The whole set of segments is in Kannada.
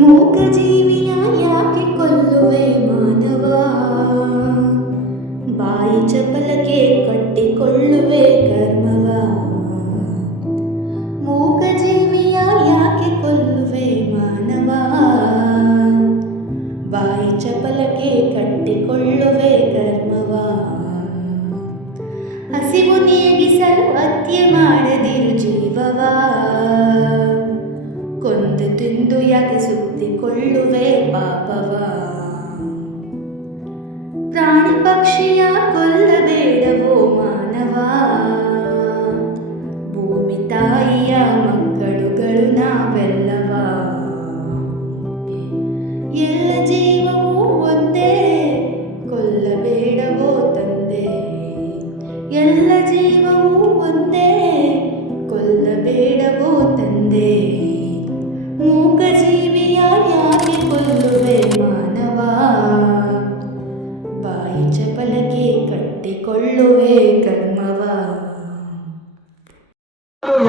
ಮೂಕ ಜೀವಿಯ ಯಾಕೆ ಕೊಲ್ಲುವೆ ಮಾನವ, ಬಾಯಿ ಚಪಲಕ್ಕೆ ಕಟ್ಟಿಕೊಳ್ಳುವೆ ಕರ್ಮವ. ಮೂಕ ಜೀವಿಯ ಯಾಕೆ ಕೊಲ್ಲುವೆ ಮಾನವ, ಬಾಯಿ ಚಪಲಕ್ಕೆ ಕಟ್ಟಿಕೊಳ್ಳುವೆ ಕರ್ಮವ. ಹಸಿವು ನೀಗಿಸಲು ಹತ್ಯೆ ಮಾಡದಿರು ಜೀವವ, ಕೊಂದು ತಿಂದು ಯಾಕೆ ಸುತ್ತಿಕೊಳ್ಳುವೆ ಪಾಪವ. ಪ್ರಾಣಿ ಪಕ್ಷಿಯ ಕೊಲ್ಲಬೇಡವೋ ಮಾನವ, ಭೂಮಿ ತಾಯಿಯ ಮಕ್ಕಳುಗಳು ನಾವೆಲ್ಲವ. ಎಲ್ಲ ಜೀವವೂ ಒಂದೇ, ಕೊಲ್ಲಬೇಡವೋ ತಂದೆ. ಎಲ್ಲ ಜೀವವೂ ಒಂದೇ, ಕೊಲ್ಲಬೇಡವೋ ತಂದೆ. ಮೂಕ ಜೀವಿಯ ಯಾಕೆ ಕೊಲ್ಲುವೆ ಮಾನವ, ಬಾಯಿ ಚಪಲಕ್ಕೆ ಕಟ್ಟಿಕೊಳ್ಳುವೆ ಕರ್ಮವ.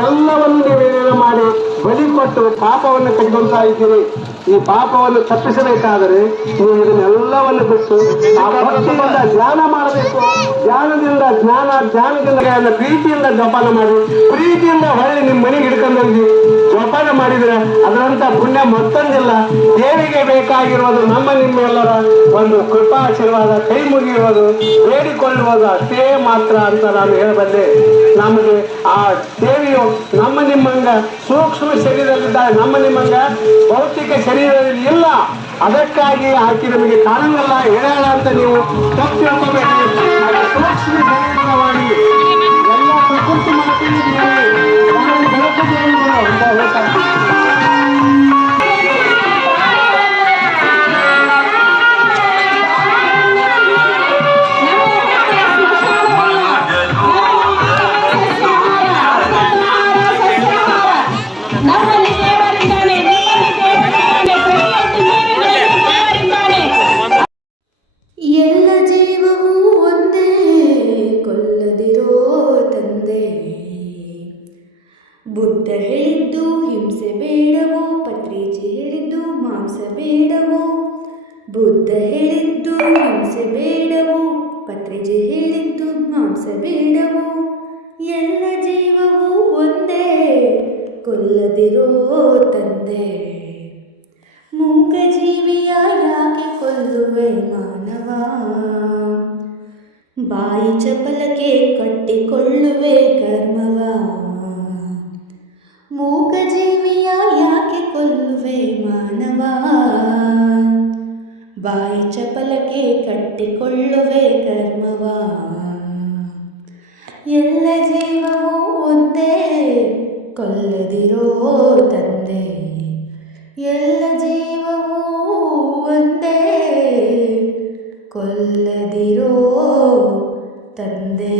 ಎಲ್ಲವನ್ನು ನೀವೇನೇನು ಮಾಡಿ ಬಲಿ ಕೊಟ್ಟು ಪಾಪವನ್ನು ಕೈಗೊಳ್ತಾ ಇದ್ದೀರಿ. ಈ ಪಾಪವನ್ನು ತಪ್ಪಿಸಬೇಕಾದರೆ ನೀವು ಇದನ್ನೆಲ್ಲವನ್ನು ಬಿಟ್ಟು ಆ ಭಕ್ತಿಯಿಂದ ಧ್ಯಾನ ಮಾಡಬೇಕು. ಧ್ಯಾನದಿಂದ ಜ್ಞಾನ, ಧ್ಯಾನದಿಂದ ಪ್ರೀತಿಯಿಂದ ಜಪಾನ ಮಾಡಿ, ಪ್ರೀತಿಯಿಂದ ಹೊಳ್ಳಿ ನಿಮ್ಮ ಮನೆಗೆ ಹಿಡ್ಕೊಂಡೋಗಿ ಜಪಾನ ಮಾಡಿದ್ರೆ ಅದರಂತ ಪುಣ್ಯ ಮತ್ತೊಂದಿಲ್ಲ. ದೇವಿಗೆ ಬೇಕಾಗಿರುವುದು ನಮ್ಮ ನಿಮ್ಮೆಲ್ಲರ ಒಂದು ಕೃಪಾಶೀರ್ವಾದ, ಕೈ ಮುಗಿಯುವುದು, ಬೇಡಿಕೊಳ್ಳುವುದು ಅಷ್ಟೇ ಮಾತ್ರ ಅಂತ ನಾನು ಹೇಳಬಲ್ಲೆ. ನಮಗೆ ಆ ದೇವಿಯು ನಮ್ಮ ನಿಮ್ಮಂಗ ಸೂಕ್ಷ್ಮ ಶರೀರದಲ್ಲಿದ್ದಾರೆ, ನಮ್ಮ ನಿಮ್ಮಂಗ ಭೌತಿಕ ಶರೀರದಲ್ಲಿ ಇಲ್ಲ. ಅದಕ್ಕಾಗಿ ಆಕೆ ನಮಗೆ ಕಾಣಂಗಲ್ಲ, ಹೇಳೋಣ ಅಂತ ನೀವು ತಪ್ಪು ತಿಳ್ಕೋಬೇಕು. ಸೂಕ್ಷ್ಮ ಶರೀರವಾಗಿ ಎಲ್ಲ ಪ್ರಕೃತಿ ಮಾಡ್ತಿದ್ದೀವಿ. ಎಲ್ಲ ಜೀವವೂ ಒಂದೇ, ಕೊಲ್ಲದಿರೋ ತಂದೆ. ಬುದ್ಧ ಹೇಳಿದ್ದು ಹಿಂಸೆ ಬೇಡವೋ, ಪತ್ರಿಜಿ ಹೇಳಿದ್ದು ಮಾಂಸ ಬೇಡವೋ. ಬುದ್ಧ ಹೇಳಿದ್ದು ಹಿಂಸೆ ಬೇಡವೋ, ಪತ್ರಿಜಿ ಹೇಳಿದ್ದು ಮಾಂಸ ಬೇಡವೋ. ಎಲ್ಲ ಜೀವವೂ ಒಂದೇ, ಕೊಲ್ಲದಿರೋ ತಂದೆ. ಮೂಕ ಜೀವಿಯ ಯಾಕೆ ಕೊಲ್ಲುವೆ ಮಾನವ, ಬಾಯಿ ಚಪಲಕ್ಕೆ ಕಟ್ಟಿಕೊಳ್ಳುವೆ ಕರ್ಮವ. ಮೂಕ ಜೀವಿಯ ಯಾಕೆ ಕೊಲ್ಲುವೆ ಮಾನವ, ಬಾಯಿ ಚಪಲಕ್ಕೆ ಕಟ್ಟಿಕೊಳ್ಳುವೆ ಕರ್ಮವ. ಎಲ್ಲ ಜೀವವೂ ಒಂದೇ, ಕೊಲ್ಲದಿರೋ ತಂದೆ. ಎಲ್ಲ ಜೀವವೂ ಒಂದೇ, ಕೊಲ್ಲದಿರೋ ತಂದೆ.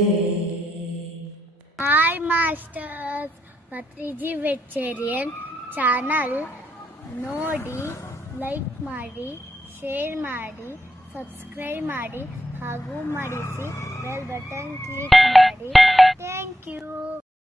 Hi masters, Patriji vegetarian channel ನೋಡಿ, ಲೈಕ್ ಮಾಡಿ, ಶೇರ್ ಮಾಡಿ, ಸಬ್ಸ್ಕ್ರೈಬ್ ಮಾಡಿ ಹಾಗೂ ಮಾಡಿಸಿ ಬೆಲ್ ಬಟನ್ ಕ್ಲಿಕ್ ಮಾಡಿ. Thank you.